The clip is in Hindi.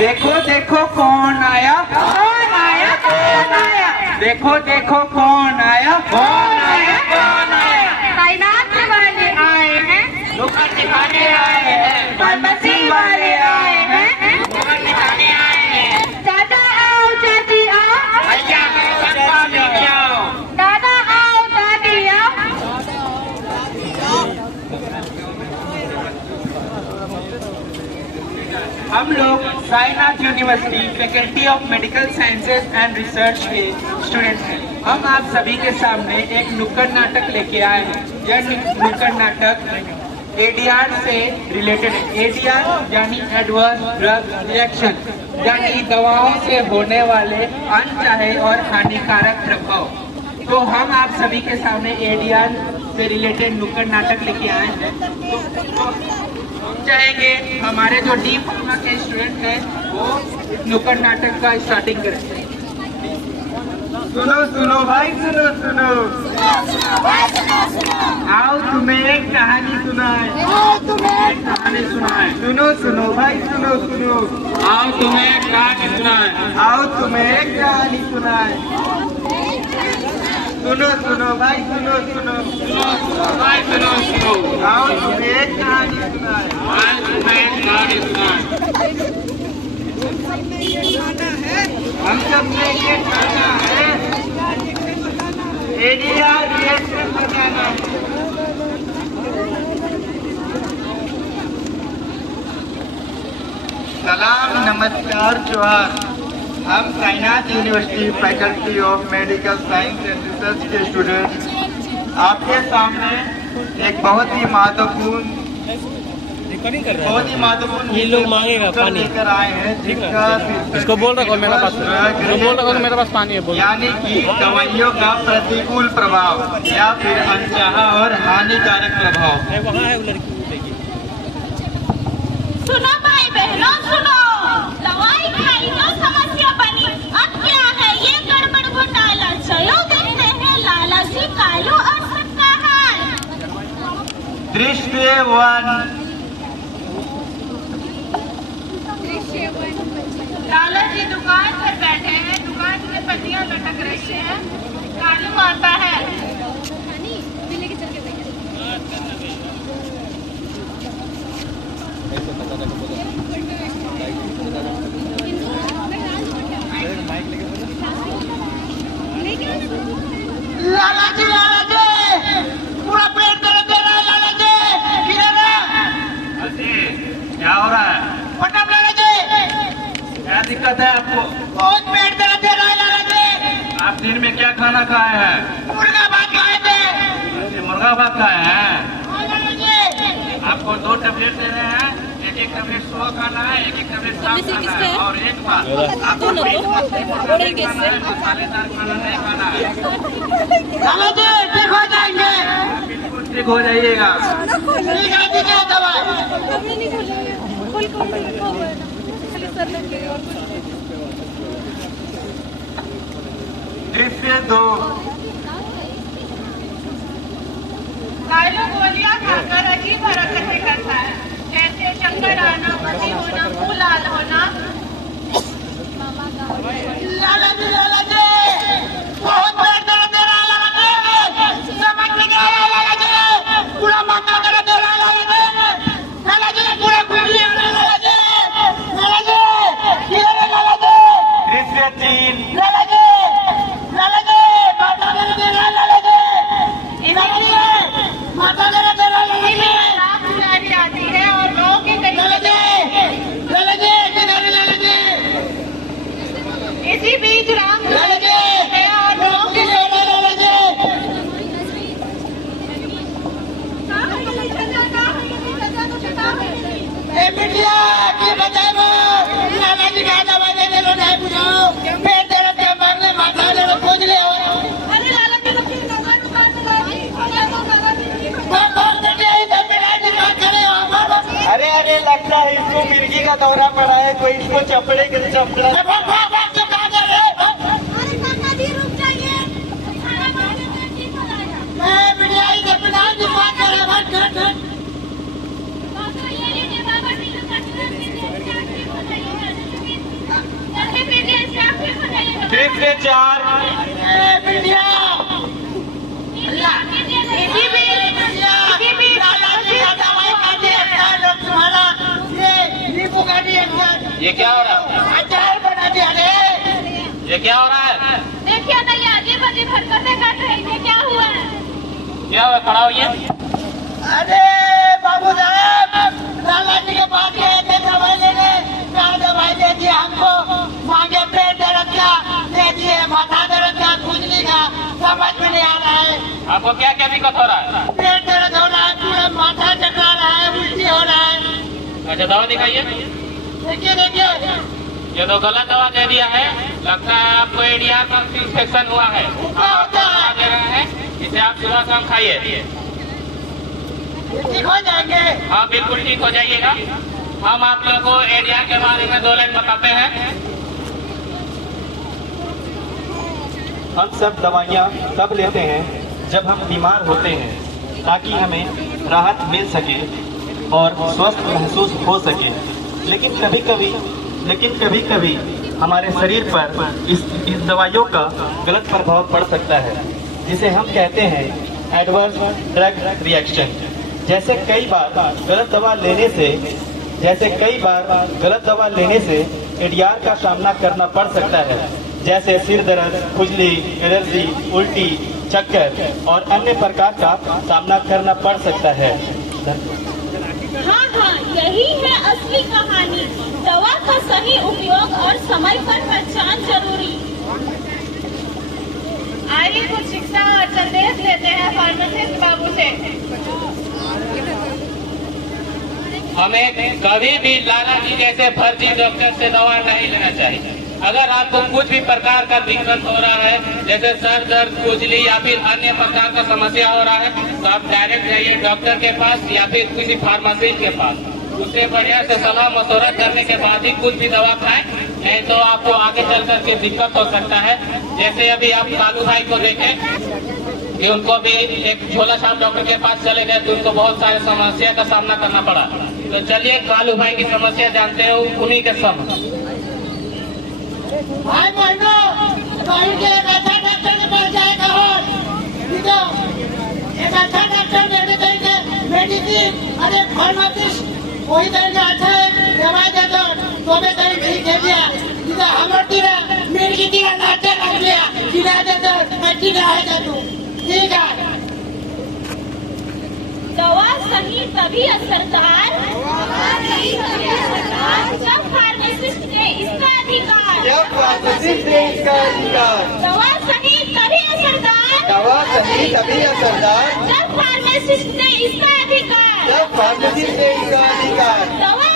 देखो देखो कौन आया, कौन आया, कौन आया? देखो देखो कौन आया, कौन आया, कौन आया? कायनात वाले आए हैं, नुक्कड़ दिखाने आए हैं, फार्मेसी वाले आए हैं, नुक्कड़ दिखाने आए हैं। चाचा आओ, चाची आओ, भैया सबका लेके आओ, दादा आओ, दादी आओ। हम लोग Sainath university faculty of medical sciences and research के स्टूडेंट हैं। हम आप सभी के सामने एक नुक्कड़ नाटक लेके आए हैं। यह नुक्कड़ नाटक एडीआर से रिलेटेड है। एडीआर यानी एडवर्स ड्रग रिएक्शन, यानी दवाओं से होने वाले अनचाहे और हानिकारक प्रभाव। तो हम आप सभी के सामने एडीआर से रिलेटेड नुक्कड़ नाटक लेके आए हैं। तो हम चाहेंगे हमारे जो डी फार्मा के स्टूडेंट हैं वो नुक्कड़ नाटक का स्टार्टिंग करें। सुनो सुनो भाई, सुनो सुनो, आओ तुम्हें एक कहानी सुनाए, कहानी सुनाए। सुनो सुनो भाई, सुनो सुनो, आओ तुम्हें एक कहानी सुनाए, आओ तुम्हें एक कहानी सुनाए। सुनो सुनो भाई, सुनो सुनो, भाई सुनो सुनो, आओ तुम्हें एक कहानी सुनाए, आओ तुम्हें एक कहानी सुनाए। हम सब ने ये खाना है, एडीआर रिएक्शन बनाना है। सलाम, नमस्कार, जोहार। हम Sainath university faculty of medical science and research के स्टूडेंट आपके सामने एक बहुत ही महत्वपूर्ण ये लोग मांगेगा पानी लेकर आए हैं, जिसका इसको बोल रखो मेरे पास, जो बोल रखो मेरे पास पानी है बोल। यानी कि दवाइयों का प्रतिकूल प्रभाव या फिर अनचाहा और हानिकारक प्रभाव। वहाँ है वो लड़की उठेगी। सुनो भाई बहनों, सुनो, दवाई खाई तो समस्या बनी। अब क्या है ये गड़बड़ घोटाला? चलो देखते हैं लाला जी, कालू और सबका हाल। दृश्य 1। लाला जी दुकान पर बैठे हैं, दुकान में पत्तियां लटक रही हैं। कालू आता है। लाला जी, लाला जी, पूरा पेट दर्द दे रहा है लाला जी, किधर है? क्या हो रहा है? पटम लाला जी, क्या दिक्कत है आपको? बहुत पेट दर्द दे रहा है लाला जी। आप दिन में क्या खाना खाए हैं? मुर्गा भात खाए थे। मुर्गा भात खाए हैं? हाँ लाला जी। आपको 2 टैबलेट दे रहे हैं, एक टैबलेट सुबह खाना है, एक टैबलेट शाम खाना है। और एक बात आपको मुर्गा नहीं खाना है, मसालेदार खाना नहीं खाना है। लाला जी ठीक हो जाएंगे। बिल्कुल ठीक हो जाइएगा। ठीक है, दीजिए दवाई। दृश्य 2। कालू गोलियां खाकर अजीब हरकतें करता है, जैसे चक्कर आना, बदी होना, मुंह लाल होना। लाला जी, लाला जी, बहुत पेट दर्द दे रहा है लाला जी, समझ में नहीं आ रहा लाला जी, पूरा माथा दर्द दे रहा है लाला जी, लाला जी पूरा खुजली हो रहा है लाला जी, लाला जी, ये रहा लाला जी। दृश्य 3। लाला जी, लाला जी, माथा दर्द दे रहा है लाला जी, लाला जी, माथा दर्द दे रहा है लाला जी। रात आती है और लोगों की लाला जी, लाला जी, किधर है लाला जी? इसी बीच राम लाला जी और लोगों की लाला जी। ए बिटिया की बताओ, लाला जी का दवा दे दे, नहीं बुझाओ, पेट दर्द के मारने माथा दर्द खोज ले। अरे लाला जी को फिर दुकान अरे अरे लगता है इसको मिर्गी का दौरा पड़ा है, कोई इसको चपड़े के चपड़ा। 4 बिटिया ये क्या हो रहा है? अचार बना दिया रे। ये क्या हो रहा है? देखिए ना, ये अजीब अजीब हरकतें कर रही है। क्या हुआ है? क्या हुआ? खड़ा होइए। अरे बाबू साहब, लाला जी के पास गए थे दवाई लेने, कहा दवाई दे दिए हमको, मांगे पेट दर्द का दे दिए, माथा दर्द का, खुजली का, समझ में नहीं आ रहा है। आपको क्या क्या दिक्कत हो रहा है? पेट दर्द हो रहा है, पूरा माथा चकरा रहा है, उल्टी हो रहा है। अच्छा, दवा दिखाइए। देखिए देखिए, ये तो गलत दवा दे दिया है। लगता है आपको एडीआर का इन्फेक्शन हुआ है। क्या होता है? दवा दे रहे हैं, इसे आप सुबह शाम खाइए। ठीक हो जाएंगे। हाँ, बिल्कुल ठीक हो जाइएगा। हम आप लोगों को एडीआर के बारे में 2 लाइन बताते हैं। हम सब दवाइयाँ तब लेते हैं जब हम बीमार होते हैं, ताकि हमें राहत मिल सके और स्वस्थ महसूस हो सके। लेकिन कभी कभी हमारे शरीर पर इस दवाइयों का गलत प्रभाव पड़ सकता है, जिसे हम कहते हैं एडवर्स ड्रग रिएक्शन। जैसे कई बार गलत दवा लेने से एडीआर का सामना करना पड़ सकता है, जैसे सिर दर्द, खुजली, एलर्जी, उल्टी, चक्कर और अन्य प्रकार का सामना करना पड़ सकता है। हाँ हाँ, यही है असली कहानी। दवा का सही उपयोग और समय पर पहचान जरूरी। आइए कुछ शिक्षा और संदेश लेते हैं फार्मासिस्ट बाबू से। हमें कभी भी लाला जी जैसे फर्जी डॉक्टर से दवा नहीं लेना चाहिए। अगर आपको कुछ भी प्रकार का दिक्कत हो रहा है, जैसे सर दर्द, खुजली या फिर अन्य प्रकार का समस्या हो रहा है, तो आप डायरेक्ट जाइए डॉक्टर के पास या फिर किसी फार्मासिस्ट के पास। उससे बढ़िया से सलाह मशवरा करने के बाद ही कुछ भी दवा खाएं, नहीं तो आपको आगे चल करके दिक्कत हो सकता है। जैसे अभी आप कालू भाई को देखें कि उनको भी एक झोला छाप डॉक्टर के पास चले गए तो उनको बहुत सारे समस्या का सामना करना पड़ा। तो चलिए कालू भाई की समस्या जानते हो, उन्हीं के सब। भाई बहनों, कहीं के एक अच्छा डॉक्टर के पास जाएगा हो, ठीक है? एक अच्छा डॉक्टर देने देंगे मेडिसिन, अरे फार्मासिस्ट वही देंगे अच्छा है, दवाई दे दो, तो भी कहीं ठीक है दिया, ठीक है? हमर तीरा मिर्गी तीरा नाचे लग गया, खिला दे दो, ठीक है तू, ठीक है? दवा सही तभी असरदार जब फार्मासिस्ट ने इसका अधिकार। दवा सही तभी असरदार जब फार्मासिस्ट ने इसका अधिकार। दवा